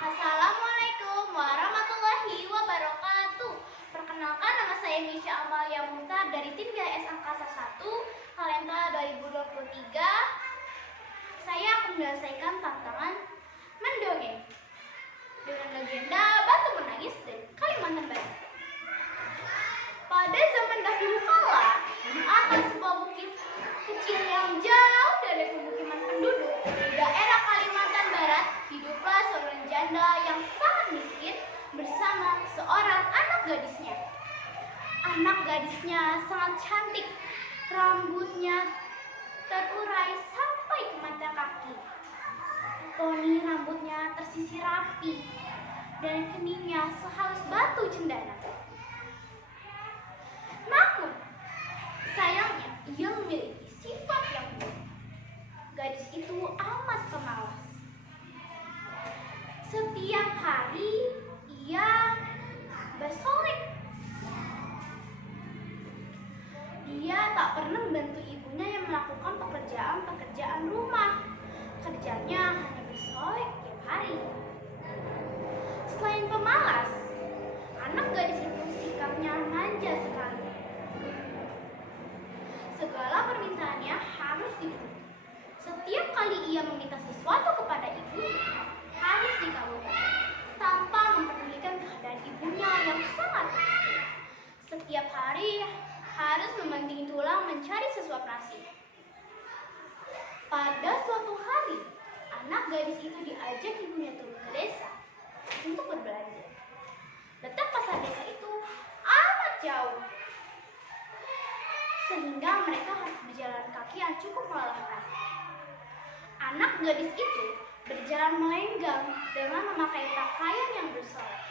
Assalamualaikum warahmatullahi wabarakatuh. Perkenalkan, nama saya Misha Amalia Muhtar dari tim GS Angkasa 1 Talenta 2023. Saya akan menyelesaikan tantangan mendongeng dengan legenda Batu Menangis dari Kalimantan Barat. Pada zaman dahulu kala, di atas sebuah bukit kecil yang jauh dari pemukiman penduduk di daerah Kalimantan Barat, hiduplah seorang janda yang sangat miskin bersama seorang anak gadisnya. Anak gadisnya sangat cantik, rambutnya terurai sampai ke mata kaki. Poni rambutnya tersisir rapi dan keningnya sehalus batu cendana. Namun, sayangnya ia memiliki sifat yang buruk. Gadis itu amat pemalas. Setiap hari ia bersolek. Dia tak pernah membantu ibunya yang melakukan pekerjaan rumah. Kerjanya hanya bersolek tiap hari. Selain pemalas, anak gadis itu sikapnya manja sekali. Segala permintaannya harus dipenuhi. Setiap kali ia meminta sesuatu kepada ibunya, harus dikabulkan, tanpa mempedulikan keadaan ibunya yang sangat miskin. Setiap hari harus membanting tulang mencari sesuap nasi. Pada suatu hari, anak gadis itu diajak ibunya turun ke desa untuk berbelanja. Letak pasar desa itu amat jauh, sehingga mereka harus berjalan kaki yang cukup melelahkan. Anak gadis itu berjalan melenggang dengan memakai pakaian yang bersolek,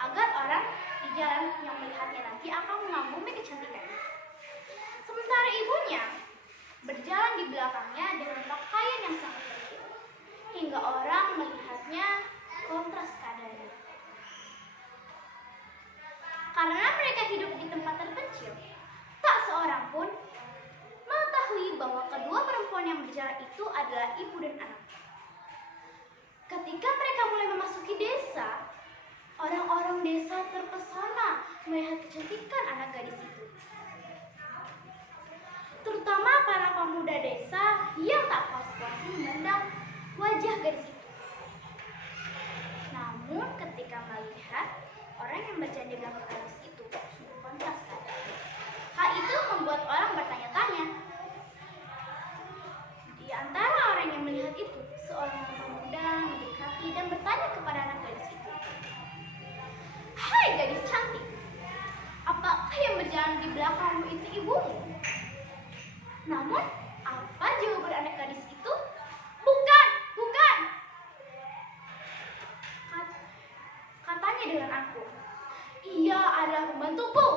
agar orang di jalan yang melihatnya nanti akan mengagumi kecantikannya. Sementara ibunya berjalan di belakangnya dengan pakaian yang sangat kecil, hingga orang melihatnya kontras keadaannya. Karena mereka hidup di tempat terpencil, tak seorang pun mengetahui bahwa kedua perempuan yang berjalan itu adalah ibu dan anak. Ketika mereka mulai memasuki desa, orang-orang desa terpesona melihat kecantikan anak gadis itu. Terutama para pemuda desa yang tak puas-puas memandang wajah gadis itu. Namun ketika melihat orang yang berjalan di belakang gadis itu sungguh kontras keadaannya. Hal itu membuat orang bertanya-tanya. Di antara orang yang melihat itu, seorang pemuda mendekati dan bertanya kepada anak gadis itu, "Hai gadis cantik, apakah yang berjalan di belakangmu itu ibumu?" Namun, apa jawaban anak gadis itu? "Bukan, bukan," katanya dengan angkuh. "Ia adalah pembantuku."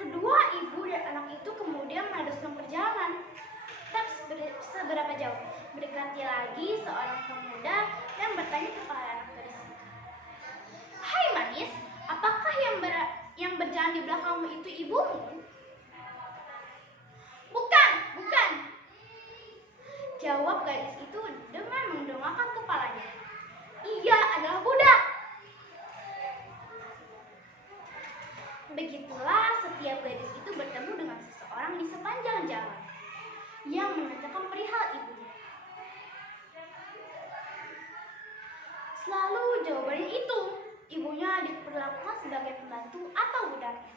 Kedua ibu dan anak itu kemudian meneruskan perjalanan. Tak seberapa jauh, mendekati lagi seorang pemuda dan bertanya kepada anak gadis itu, "Hai manis, apakah yang berjalan di belakangmu itu ibumu?" "Bukan, bukan," jawab gadis itu dengan mendongakkan kepalanya. "Ia adalah budak." Begitulah setiap gadis itu bertemu dengan seseorang di sepanjang jalan yang menanyakan perihal ibunya. Selalu jawabannya itu, ibunya diperlakukan sebagai pembantu atau budaknya.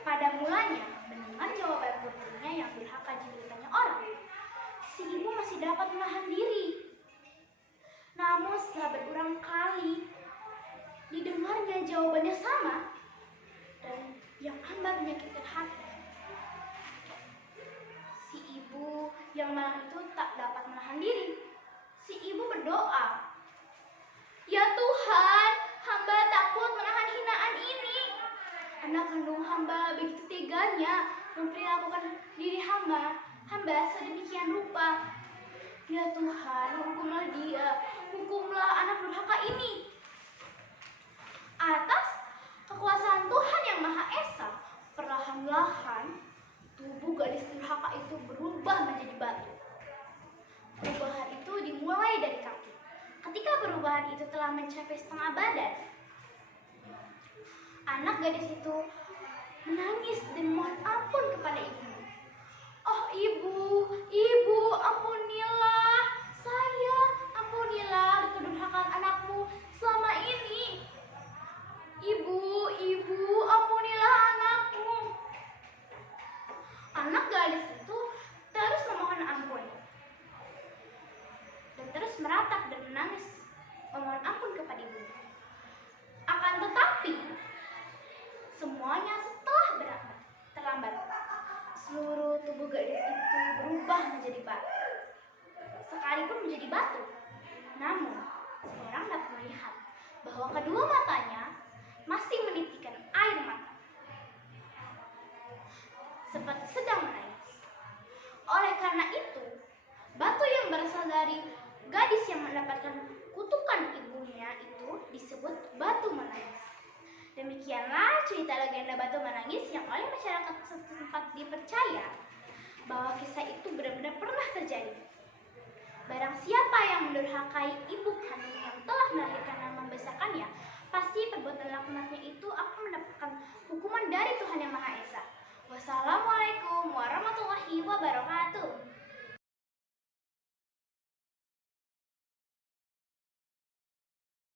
Pada mulanya, mendengar jawaban berikutnya yang durhaka jika ditanya orang, si ibu masih dapat menahan diri. Namun setelah berulang kali didengarnya jawabannya sama dan yang amat menyakitkan hati, si ibu yang malang itu tak dapat menahan diri. Si ibu berdoa, "Ya Tuhan, hamba takut menahan hinaan ini. Anak kandung hamba begitu teganya memperlakukan diri hamba sedemikian rupa. Ya Tuhan, hukumlah dia, hukumlah anak durhaka ini." Atas kekuasaan Tuhan yang Maha Esa, perlahan-lahan tubuh gadis durhaka itu berubah menjadi batu. Perubahan itu dimulai dari kaki. Ketika perubahan itu telah mencapai setengah badan, anak gadis itu menangis dan mohon ampun kepada ibunya. "Oh ibu, ampunilah saya, ampunilah kedurhakaan anakmu selama ini. Ibu, ampunilah anakmu." Anak gadis itu terus memohon ampun dan terus meratap dan menangis memohon ampun kepada ibunya. Akan tetapi semuanya setelah terlambat, seluruh tubuh gadis itu berubah menjadi batu, sekalipun menjadi batu. Namun seorang dapat melihat bahwa kedua matanya masih menitikkan air mata, seperti sedang menangis. Oleh karena itu, batu yang berasal dari gadis yang mendapatkan kutukan ibunya itu disebut batu menangis. Demikianlah cerita legenda batu menangis yang oleh masyarakat setempat dipercaya bahwa kisah itu benar-benar pernah terjadi. Barang siapa yang mendurhakai ibu kandung yang telah melahirkan dan membesarkannya, pasti perbuatan laknatnya itu akan mendapatkan hukuman dari Tuhan Yang Maha Esa. Wassalamualaikum warahmatullahi wabarakatuh.